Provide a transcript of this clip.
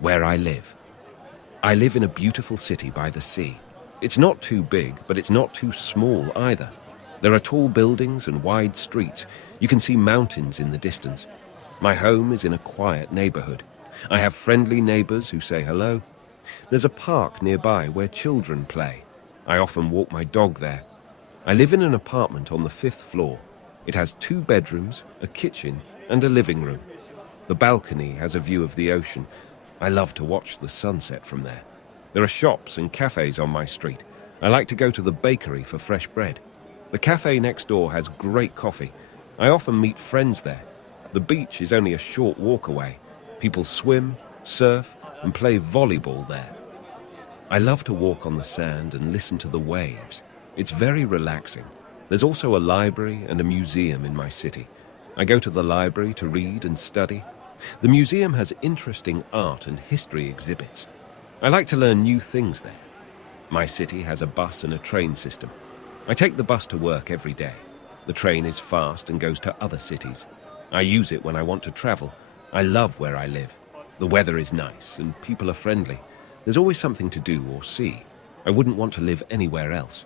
Where I live. I live in a beautiful city by the sea. It's not too big, but it's not too small either. There are tall buildings and wide streets. You can see mountains in the distance. My home is in a quiet neighborhood. I have friendly neighbors who say hello. There's a park nearby where children play. I often walk my dog there. I live in an apartment on the 5th floor. It has 2 bedrooms, a kitchen, and a living room. The balcony has a view of the ocean. I love to watch the sunset from there. There are shops and cafes on my street. I like to go to the bakery for fresh bread. The cafe next door has great coffee. I often meet friends there. The beach is only a short walk away. People swim, surf, and play volleyball there. I love to walk on the sand and listen to the waves. It's very relaxing. There's also a library and a museum in my city. I go to the library to read and study. The museum has interesting art and history exhibits. I like to learn new things there. My city has a bus and a train system. I take the bus to work every day. The train is fast and goes to other cities. I use it when I want to travel. I love where I live. The weather is nice and people are friendly. There's always something to do or see. I wouldn't want to live anywhere else.